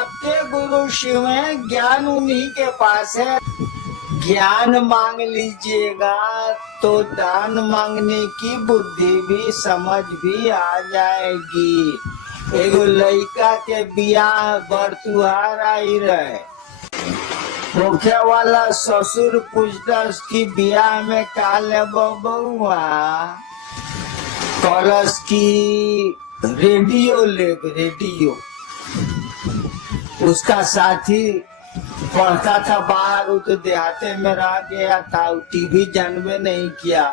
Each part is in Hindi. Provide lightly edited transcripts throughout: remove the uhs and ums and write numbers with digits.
आपके गुरु शिव हैं, ज्ञान उन्हीं के पास है। ज्ञान मांग लीजिएगा तो दान मांगने की बुद्धि भी समझ भी आ जाएगी। एगो लड़का के बियाह बरतुहार आई रहे, मुखे वाला ससुर पूछतस की बियाह में का लेबो बउआ, कलश की रेडियो लेब रेडियो। उसका साथी पढ़ता था बाहर, वो तो देहाते में रह गया था, टीवी जानवे नहीं किया।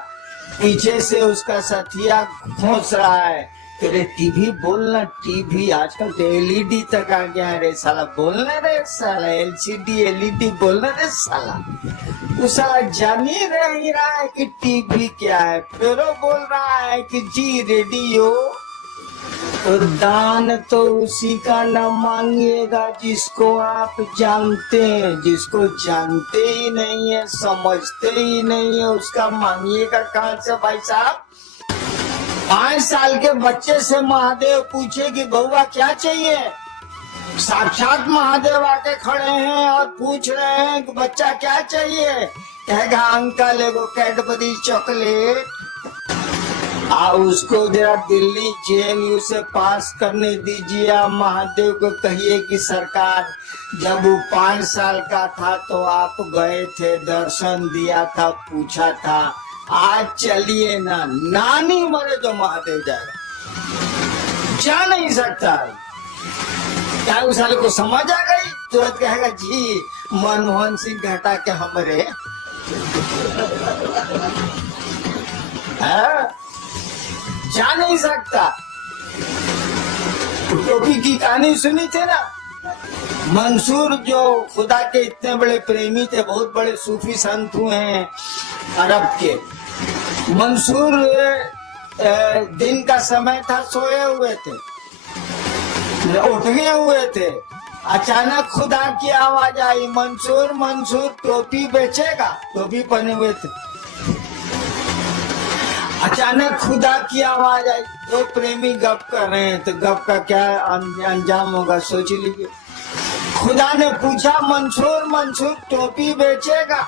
पीछे से उसका साथिया खोस रहा है, तेरे टीवी बोलना, टीवी आजकल तो एलईडी तक आ गया है रे साला, बोलना रे साला, एलसीडी एलईडी बोलना रे साला। वो साला जान ही नहीं रहा है कि टीवी क्या है, फिर वो बोल रहा है कि जी रेडियो। तो दान तो उसी का न मांगिएगा जिसको आप जानते हैं, जिसको जानते ही नहीं है, समझते ही नहीं है, उसका मांगिएगा कहाँ से भाई साहब। 5 साल के बच्चे से महादेव पूछे कि बउआ क्या चाहिए, साक्षात महादेव आके खड़े हैं और पूछ रहे हैं कि बच्चा क्या चाहिए, कहेगा अंकल एगो कैडबरी चॉकलेट। उसको जरा दिल्ली जेएनयू से पास करने दीजिए। महादेव को कहिए कि सरकार, जब वो 5 साल का था तो आप गए थे, दर्शन दिया था, पूछा था, आज चलिए ना, नानी मरे तो महादेव जाएगा, जा नहीं सकता। क्या उस साल को समझ आ गई, तुरंत कहेगा जी मनमोहन सिंह घटा के हमरे जा नहीं सकता। टोपी की कहानी सुनी थे ना, मंसूर जो खुदा के इतने बड़े प्रेमी थे, बहुत बड़े सूफी संत हुए हैं अरब के। मंसूर दिन का समय था, सोए हुए थे, उठे हुए थे, अचानक खुदा की आवाज आई, मंसूर मंसूर टोपी बेचेगा। टोपी पहने हुए थे, अचानक खुदा की आवाज आई। दो प्रेमी गप कर रहे हैं, तो गप का क्या अंजाम होगा सोच लीजिए। खुदा ने पूछा मंसूर मंसूर टोपी बेचेगा।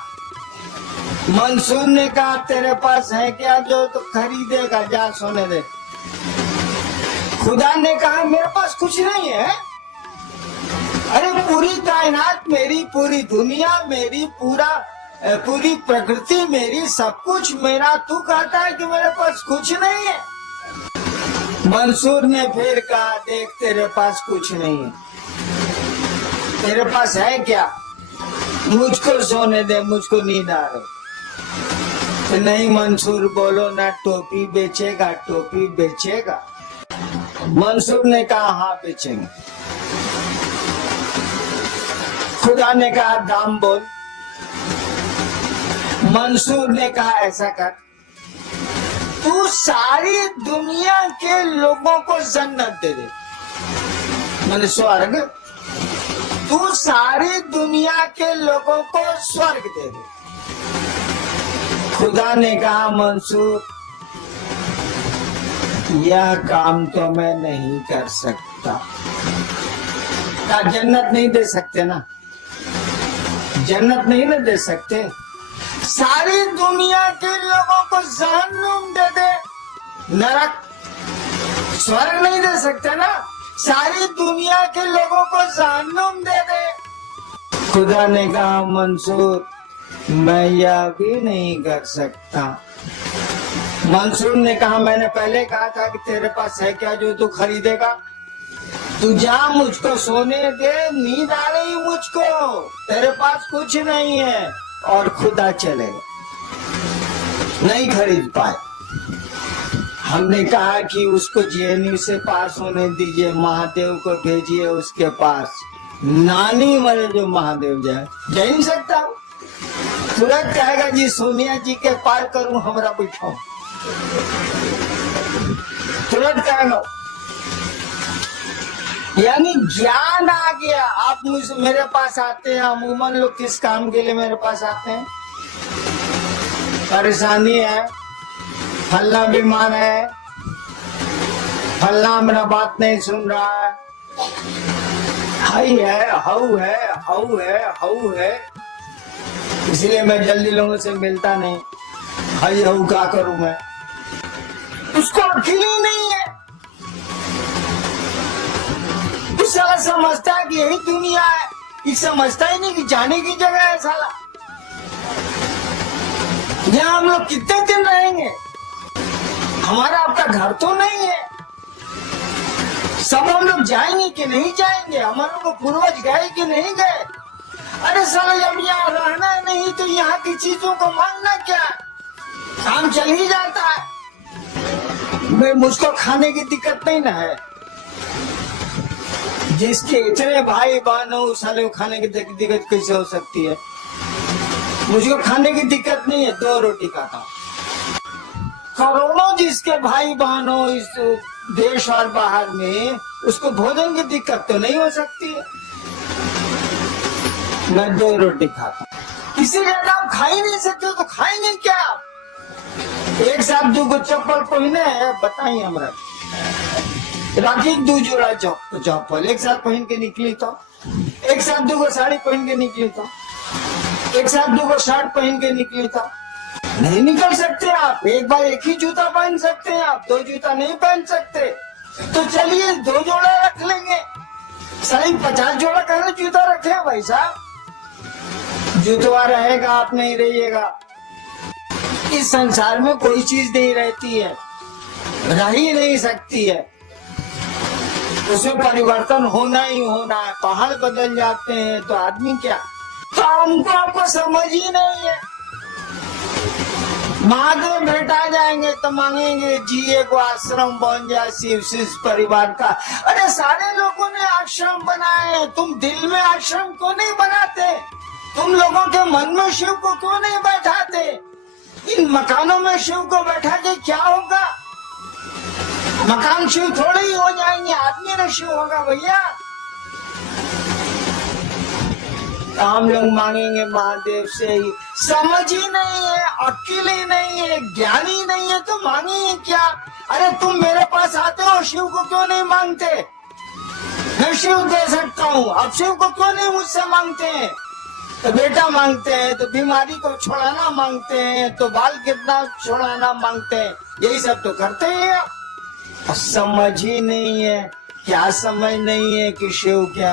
मंसूर ने कहा तेरे पास है क्या जो तो खरीदेगा, जा सोने दे। खुदा ने कहा मेरे पास कुछ नहीं है। अरे पूरी कायनात मेरी, पूरी दुनिया मेरी, पूरी प्रकृति मेरी, सब कुछ मेरा, तू कहता है कि मेरे पास कुछ नहीं है। मंसूर ने फिर कहा देख तेरे पास कुछ नहीं है, तेरे पास है क्या, मुझको सोने दे, मुझको नींद आ रही। तो नहीं मंसूर बोलो ना, टोपी बेचेगा, टोपी बेचेगा। मंसूर ने कहा हाँ बेचेंगे। खुदा ने कहा दाम बोल। मंसूर ने कहा ऐसा कर, तू सारी दुनिया के लोगों को जन्नत दे दे, मैंने स्वर्ग, तू सारी दुनिया के लोगों को स्वर्ग दे दे। खुदा ने कहा मंसूर यह काम तो मैं नहीं कर सकता। क्या जन्नत नहीं दे सकते ना, जन्नत नहीं ना दे सकते, सारी दुनिया के लोगों को जहन्नुम दे दे, नरक, स्वर्ग नहीं दे सकते ना, सारी दुनिया के लोगों को जहन्नुम दे दे। खुदा ने कहा मंसूर मैं यह भी नहीं कर सकता। मंसूर ने कहा मैंने पहले कहा था कि तेरे पास है क्या जो तू खरीदेगा, तू जा मुझको सोने दे, नींद आ रही मुझको, तेरे पास कुछ नहीं है। और खुदा चलेगा, नहीं खरीद पाए। हमने कहा कि उसको जेएनयू से पास होने दीजिए, महादेव को भेजिए उसके पास, नानी मरे जो महादेव जाए, जा नहीं सकता। तुरंत कहेगा जी सोनिया जी के पार करूं, हमरा बैठाओ, तुरंत कहेगा। यानी ज्ञान आ गया। आप मुझसे मेरे पास आते हैं, अमूमन लोग किस काम के लिए मेरे पास आते हैं, परेशानी है, फल्ला बीमार है, फल्ला मेरा बात नहीं सुन रहा है, हाई है, हाउ है, हाउ है, हाउ है, इसलिए मैं जल्दी लोगों से मिलता नहीं। हाई हाउ क्या करूं मैं? उसको अकेले ही नहीं है। उस साला समझता है कि यही दुनिया है, ये समझता ही नहीं कि जाने की जगह है साला। यहाँ हम लोग कितने दिन रहेंगे? हमारा आपका घर तो नहीं है। सब हम लोग जाएंगे कि नहीं जाएंगे? हमारे को पूर्वज गए कि नहीं गए? अरे साला जब यहाँ रहना नहीं तो यहाँ की चीजों को मांगना क्या? काम चल ही जाता है। मैं मुझको खाने की दिक्कत नहीं ना है। जिसके इतने भाई बहन हो साले को खाने की दिक्कत कैसे हो सकती है? मुझको खाने की दिक्कत नहीं है, 2 रोटी खाता हूँ। करोड़ों जिसके भाई बहन हो इस देश और बाहर में, उसको भोजन की दिक्कत तो नहीं हो सकती है। मैं 2 रोटी खाता हूँ। इसी ज्यादा आप खा ही नहीं सकते तो खाएंगे क्या? एक साथ 2 चप्पल पहने है, बताइए हमरा। राखी 2 जोड़ा चप्पल एक साथ पहन के निकली तो, एक साथ 2 साड़ी पहन के निकली तो, एक साथ 2 शर्ट पहन के निकली तो नहीं निकल सकते आप। एक बार एक ही जूता पहन सकते हैं आप, 2 जूता नहीं पहन सकते। तो चलिए 2 जोड़ा रख लेंगे। सारी 50 जोड़ा कहना जूता रखे हैं भाई साहब। जूतवा रहेगा, आप नहीं रहिएगा। इस संसार में कोई चीज नहीं रहती है, रह ही नहीं सकती है। उसमें परिवर्तन होना ही होना है। पहाड़ बदल जाते हैं तो आदमी क्या? तो हमको आपको समझ ही नहीं है। महादेव भेटा जाएंगे तो मांगेंगे जिए को आश्रम बन जाए शिव परिवार का। अरे सारे लोगों ने आश्रम बनाए हैं, तुम दिल में आश्रम क्यों नहीं बनाते? तुम लोगों के मन में शिव को क्यों नहीं बैठाते? इन मकानों में शिव को बैठा के क्या होगा? मकान शिव थोड़े ही हो जाएंगे, आदमी ना शिव होगा भैया। हम लोग मांगेंगे महादेव से ही। समझ ही नहीं है, अक्ल ही नहीं है, ज्ञान ही नहीं है तो मांगेंगे क्या? अरे तुम मेरे पास आते हो, शिव को क्यों नहीं मांगते? मैं शिव दे सकता हूँ, अब शिव को क्यों नहीं मुझसे मांगते हैं? तो बेटा मांगते हैं, तो बीमारी को छुड़ाना मांगते हैं, तो बाल गिरना छुड़ाना मांगते हैं, यही सब तो करते हैं। समझ ही नहीं है। क्या समझ नहीं है कि शिव क्या?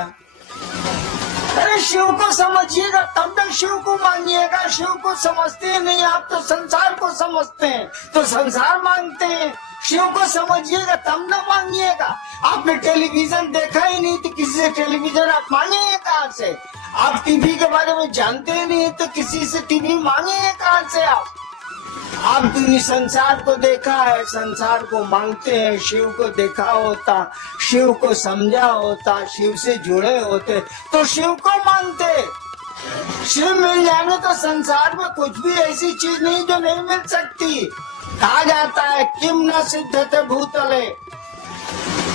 अरे शिव को समझिएगा तब तक शिव को मांगिएगा। शिव को समझते ही नहीं आप, तो संसार को समझते हैं तो संसार मांगते हैं। शिव को समझिएगा तब न मांगिएगा। आपने टेलीविजन देखा ही नहीं तो किसी से टेलीविजन आप मांगेंगे कहाँ से? आप टीवी के बारे में जानते ही नहीं तो किसी से टीवी मांगेंगे कहाँ से आप दुनिया संसार को देखा है, संसार को मांगते हैं। शिव को देखा होता, शिव को समझा होता, शिव से जुड़े होते तो शिव को मांगते। शिव मिल जाएंगे तो संसार में कुछ भी ऐसी चीज नहीं जो नहीं मिल सकती। कहा जाता है किम न सिद्धते भूतले।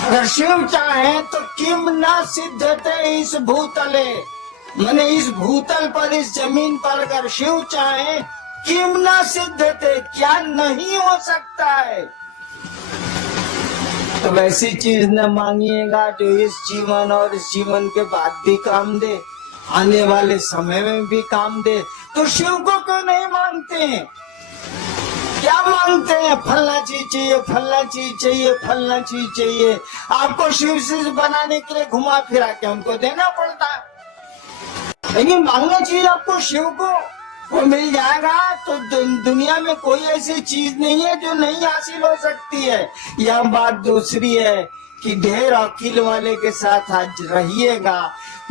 अगर शिव चाहे तो किम न सिद्धते इस भूतले, माने इस भूतल पर, इस जमीन पर अगर शिव चाहे किम न सिद्धते, क्या नहीं हो सकता है? तो वैसी चीज न मांगिएगा जो इस जीवन और इस जीवन के बाद भी काम दे, आने वाले समय में भी काम दे। तो शिव को क्यों नहीं मांगते हैं? क्या मांगते हैं? फलना चीज चाहिए, फलना चीज चाहिए, फलना चीज चाहिए। आपको शिव से बनाने के लिए घुमा फिरा के हमको देना पड़ता है, लेकिन मांगना चाहिए आपको शिव को, वो मिल जाएगा। तो दुनिया में कोई ऐसी चीज नहीं है जो नहीं हासिल हो सकती है। यह बात दूसरी है कि ढेर अकील वाले के साथ आज रहिएगा,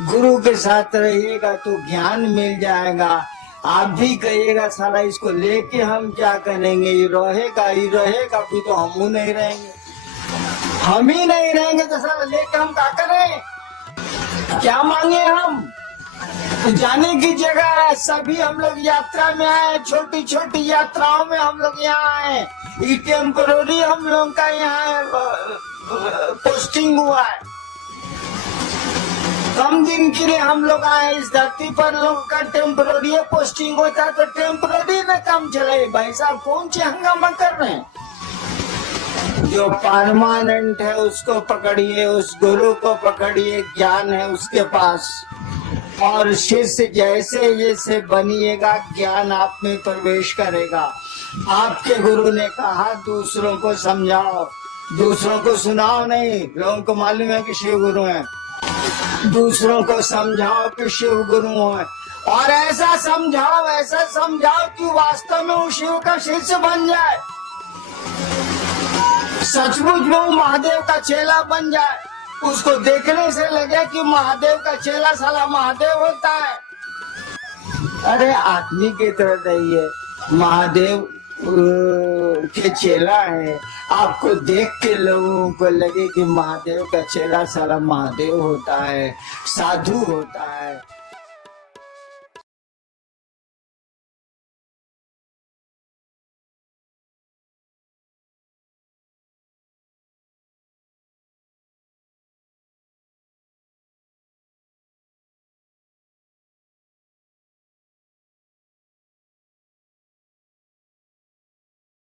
गुरु के साथ रहिएगा तो ज्ञान मिल जाएगा। आप भी कहिएगा साला इसको लेके हम क्या करेंगे, ये रहेगा फिर तो हम नहीं रहेंगे। हम ही नहीं रहेंगे तो साला लेके हम क्या करें? क्या मांगे हम? तो जाने की जगह है, सभी हम लोग यात्रा में आए, छोटी छोटी यात्राओं में हम लोग यहाँ आए। ये टेम्पोररी हम लोग का यहाँ पोस्टिंग हुआ है। कम दिन के लिए हम लोग आए इस धरती पर। लोग का टेम्पोररी पोस्टिंग होता है तो टेम्पोररी में काम चले। भाई साहब कौन सी हंगामा कर रहे हैं? जो परमानेंट है उसको पकड़िए, उस गुरु को पकड़िए, ज्ञान है उसके पास। और शिष्य जैसे जैसे बनिएगा ज्ञान आप में प्रवेश करेगा। आपके गुरु ने कहा दूसरों को समझाओ, दूसरों को सुनाओ नहीं। लोगों को मालूम है कि शिव गुरु हैं, दूसरों को समझाओ कि शिव गुरु हैं। और ऐसा समझाओ कि वास्तव में वो शिव का शिष्य बन जाए, सचमुच में वो महादेव का चेला बन जाए। उसको देखने से लगे कि महादेव का चेला साला महादेव होता है। अरे आदमी की तरह नहीं है, महादेव के चेला है। आपको देख के लोगों को लगे कि महादेव का चेला साला महादेव होता है, साधु होता है।